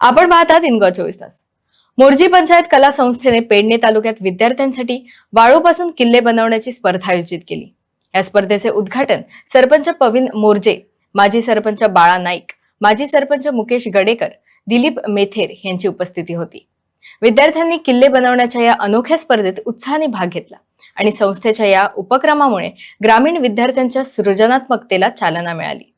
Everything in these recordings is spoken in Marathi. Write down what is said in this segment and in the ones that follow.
आपण पाहतात इनगॉ 24 तास. मोर्जी पंचायत कला संस्थेने पेडणे तालुक्यात विद्यार्थ्यांसाठी वाळूपासून किल्ले बनवण्याची स्पर्धा आयोजित केली. या स्पर्धेचे उद्घाटन सरपंच पविन मोर्जे, माजी सरपंच बाळा नाईक, माजी सरपंच मुकेश गडेकर, दिलीप मेथेर यांची उपस्थिती होती. विद्यार्थ्यांनी किल्ले बनवण्याच्या या अनोख्या स्पर्धेत उत्साहाने भाग घेतला आणि संस्थेच्या या उपक्रमामुळे ग्रामीण विद्यार्थ्यांच्या सृजनात्मकतेला चालना मिळाली.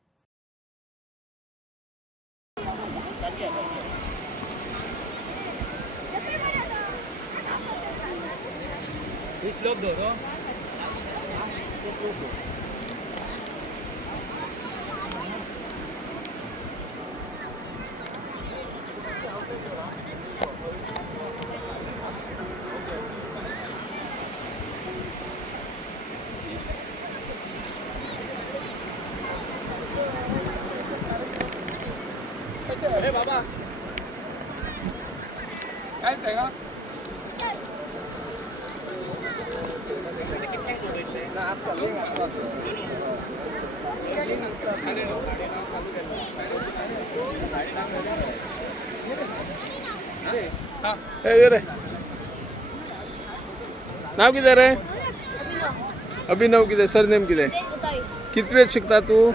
अरे बाबा काय सांगा नाव किती रे? अभिनव किती? सरनेम किती? किती वेळ शिकता तू?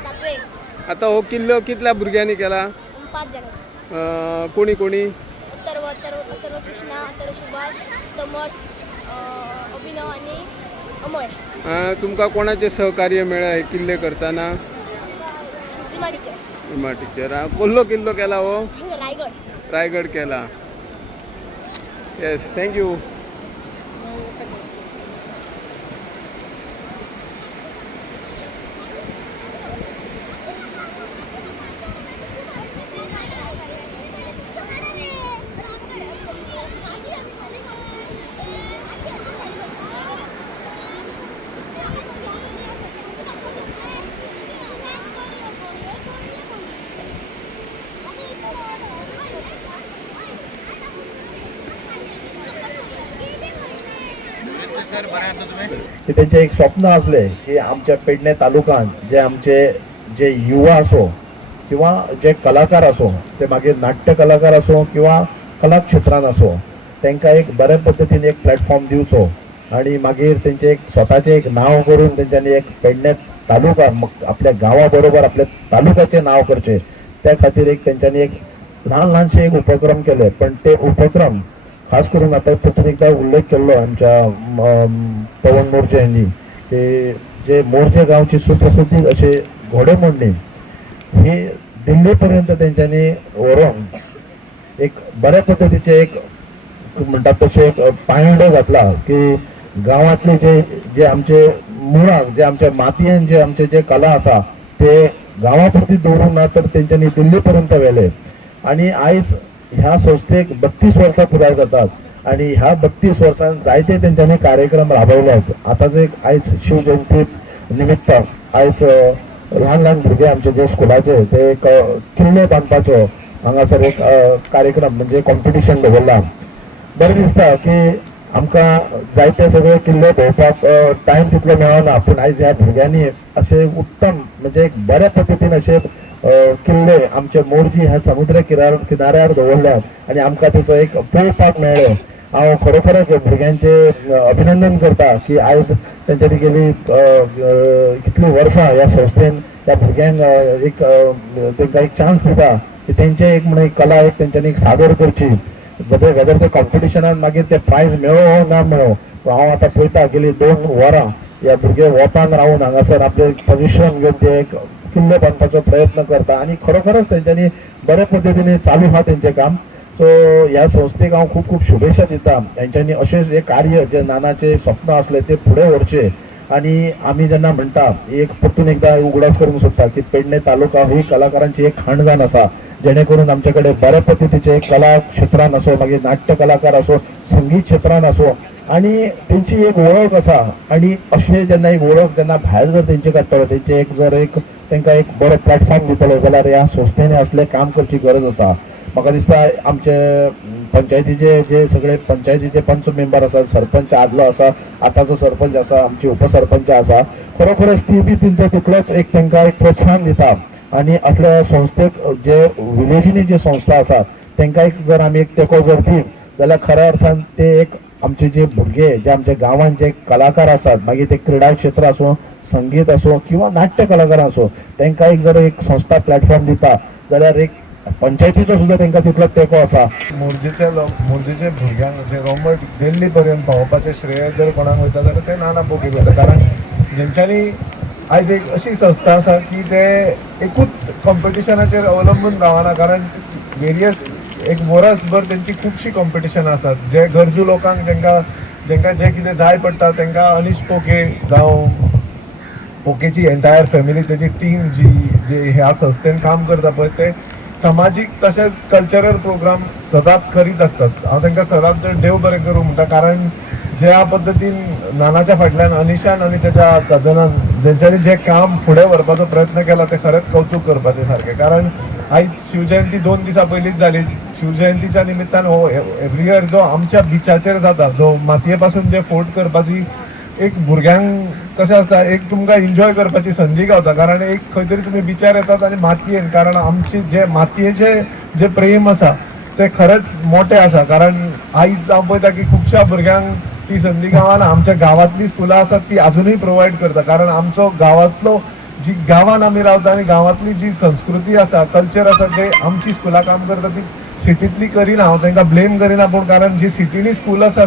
आता हो किल्लो कितल्या भुरग्यांनी केला? 5 जण. कोणी कोणी? अथर्व कृष्णा, अथर्व सुभाष, समर्थ, अभिनव आणि अमय. तुमका कोणाचे सहकार्य मिळाले किल्ले करताना? विमा टीचर. कोल्हो किल्लो केला हो? रायगड केला. Yes, thank you. की त्यांचे एक स्वप्न असले की आमच्या पेडणे तालुक्यात जे आमचे जे युवा असो किंवा जे कलाकार असो, ते मागीर नाट्य कलाकार असो किंवा कला क्षेत्रान असो, त्यांना एक बऱ्या पद्धतीने एक प्लॅटफॉर्म दिवचो आणि मागीर त्यांचे एक स्वतःचे एक नाव करून त्यांच्यानी एक पेडणे तालुका आपल्या गावाबरोबर आपल्या तालुक्याचे नाव करचे, त्या खातीर एक त्यांच्यानी एक लहान लहानशे एक उपक्रम केले. पण ते उपक्रम खास करून आता तुम्ही एकदा उल्लेख केलो आमच्या पवन मोर्जे यांनी, की जे मोर्जे गावची सुप्रसिद्धी असे घोडेमोडणी ही दिल्लीपर्यंत त्यांच्यानी व्हरून एक बऱ्या पद्धतीचे एक म्हणतात तसे एक पायंडो घातला की गावातले जे जे आमचे मुळाक जे आमच्या मातयेन जे आमचे जे कला असा ते गावापुरती दवरून ना तर त्यांच्यानी दिल्लीपर्यंत व्हेले. आणि आयज ह्या संस्थेक 32 वर्सां पुराय जातात आणि ह्या 32 वर्सांत जायते त्यांच्यानी कार्यक्रम राबवल्यात. आताच एक आयज शिवजयंती निमित्त आयज लहान लहान भुरगे आमचे जे स्कुलाचे ते एक किल्ले बांदपाचो हांगासर एक कार्यक्रम म्हणजे कॉम्पिटिशन दवरला. बरें दिसता की आमकां जायते सगळे किल्ले भोंवपाक टायम तितलो मेळना, पूण आयज ह्या भुरग्यांनी अशे उत्तम म्हणजे एक बऱ्या पद्धतीन अशे किल्ले आमचे मोर्जी ह्या समुद्र किनाऱ्यार दवरल्यात आणि आमकां तेचो एक पळोवपाक मेळ्ळो. हांव खरोखरच भुरग्यांचे अभिनंदन करता की आयज तेंच्यांनी गेली कितलीं वर्सां ह्या संस्थेन त्या भुरग्यांक एक तांकां एक चान्स दिता की तेंचे एक म्हणून एक कला एक तेंच्यांनी एक सादर करची. वेदर ते कॉम्पिटिशनान मागीर ते प्रायज मेळो ना मेळो, हांव आतां पळयता गेली 2 वरां ह्या भुरगे वोतान रावन हांगासर आपले परिश्रम घेवन ते एक किल्ले बांदपाचो प्रयत्न करता आणि खरोखरच त्यांच्यानी बऱ्या पद्धतीने चालू आहा तेंचें काम. सो ह्या संस्थेक हांव खूब खूब शुभेच्छा दिता. हेंच्यांनी अशेंच एक कार्य जे नानाचे स्वप्न असले ते फुडें व्हरचे. आणि आमी जेन्ना म्हणटा एक परतून एकदा उगडास करूंक सोदता की पेडणे तालुका ही कलाकारांची एक खणजान आसा, जेणे करून आमचे कडेन बऱ्या पद्धतीचे कला क्षेत्रान असो, मागीर नाट्य कलाकार असो, संगीत क्षेत्रान असो, आणि त्यांची एक वळख आसा. आणि अशें जेन्ना एक वळख जेन्ना भायर जर तेंचे काडटलो, तेंचे एक जर एक तांकां एक बरो प्लॅटफॉर्म दितलो जाल्यार ह्या संस्थेने असले काम करची गरज आसा. म्हाका दिसता आमचे पंचायतीचे जे सगळे पंचायतीचे पंच मेंबर आसात, सरपंच आदलो आसा, आताचो सरपंच आसा, आमची उपसरपंच आसा, खरोखरच ती बी तेंचो तितलोच एक तांकां एक प्रोत्साहन दिता. आणि असल्या संस्थेक जे विलेजीनी जे संस्था आसा तांकां एक जर आमी एक तेंको जर दित जाल्यार खऱ्या अर्थान ते एक आमचे जे भुरगे जे आमच्या गांवांत जे कलाकार आसात मागीर ते क्रीडा क्षेत्र आसूं संगीत आसूं किंवा नाट्य कलाकार आसूं तांकां एक जर एक संस्था प्लॅटफॉर्म दिता जाल्यार एक पंचायतीचो सुद्दां तांकां तितलो तेंको आसा. मोरजेचे भुरग्यांक जे रोमट दिल्ली पर्यंत पावोवपाचें श्रेय जर कोणाक वयता जाल्यार ते नाना पोके वयता. कारण जेंच्यांनी आयज एक अशी संस्था आसा की ते एकूच कॉम्पिटिशनाचेर अवलंबून रावना. कारण वेरियस एक वर्सभर तेंची खुबशी कॉम्पिटिशनां आसात जे गरजू लोकांक जेंकां जे कितें जाय पडटा तांकां अनीश पोके जावं पोकेची एंटायर फॅमिली तेजी टीम जी ह्या संस्थेन काम करता पळय ते सामाजीक तशेंच कल्चरल प्रोग्राम सदांच करीत आसतात. हांव तांकां सदांच देव बरें करूं म्हणटा. कारण ज्या पद्दतीन नानाच्या फाटल्यान अनिशान आनी तेज्या कजनान जेंच्यांनी जें काम फुडें व्हरपाचो प्रयत्न केला तें खरेंच कौतूक करपाचें सारकें. कारण आयज शिवजयंती 2 दिसां पयलींच जाली. शिवजयंतीच्या निमित्तान हो एवरी इयर जो आमच्या बिचाचेर जाता जो मातये पासून जे फोर्ट करपाची एक भुरग्यांक कशें आसता एक तुमकां एन्जॉय करपाची संदी गावता. कारण एक खंय तरी तुमी बिचार येतात आनी मातयेन कारण आमचे जे मातयेचे जे प्रेम आसा ते खरेंच मोठे आसा. कारण आयज हांव पळयता की खुबश्या भुरग्यांक ती संदी गावना. आमच्या गांवांतली स्कुलां आसात ती अजुनूय प्रोवायड करता. कारण आमचो गांवांतलो जी गांवांत आमी रावता आनी गांवांतली जी संस्कृती आसा कल्चर आसा ते आमची स्कुलां काम करता ती सिटींतली करिना. हांव तांकां ब्लेम करिना पूण कारण जी सिटींनी स्कूल आसा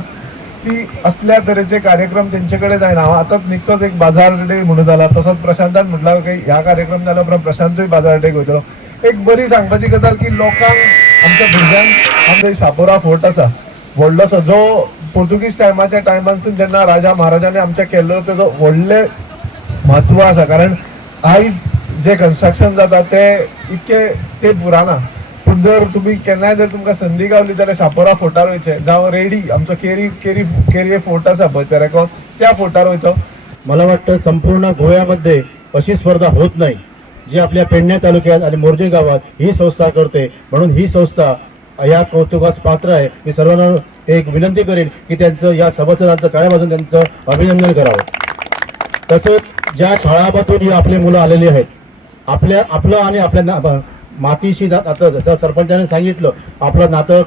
ती असल्या तरेचे कार्यक्रम तेंचे कडेन जायना. हांव आतांच निकतोच एक बाजार डे म्हणून जाला तसोच प्रशांतान म्हटल्यार की ह्या कार्यक्रम जाल्या उपरांत प्रशांतूय बाजार डेक वयतलो. एक बरी सांगपाची गजाल की लोकांक आमच्या भुरग्यांक आमचो शापोरा फोर्ट आसा व्हडलोसो जो पोर्तुगीज टायमाच्या टायमानसून जेन्ना राजा महाराजांनी आमच्या केल्लो तेजो व्हडलें म्हत्व आसा. कारण आयज जे कन्स्ट्रक्शन जाता ते इतके ते पुराना पूण जर तुमी केन्नाय जर तुमकां संदी गावली जाल्यार शापोरा फोर्टार वयचें जावं रेडी आमचो केरी फोर्ट आसा पळय तेरेको त्या फोर्टार वयचो. मला वाटतं संपूर्ण गोव्यामध्ये अशी स्पर्धा होत नाही जी आपल्या पेडणे तालुक्यात आणि मोर्जे गावात ही संस्था करते. म्हणून ही संस्था या कौतुकास पात्र आहे. मी सर्वांना एक विनंती करेन की त्यांचं या सभासदांचं टाळ्या वाजवून त्यांचं अभिनंदन करावं. तसंच ज्या शाळांमधून आपली मुलं आलेली आहेत आपलं आणि आपल्या मातीशी आता जसं सरपंचाने सांगितलं आपलं नातं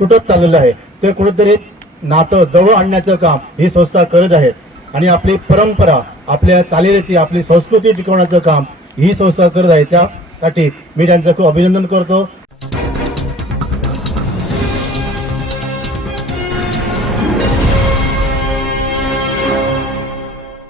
तुटत चाललेलं आहे ते कुठेतरी नातं जवळ आणण्याचं काम ही संस्था करत आहे. आणि आपली परंपरा आपल्या चालीरीती आपली संस्कृती टिकवण्याचं काम ही संस्था करत आहे. त्यासाठी मी त्यांचं खूप अभिनंदन करतो.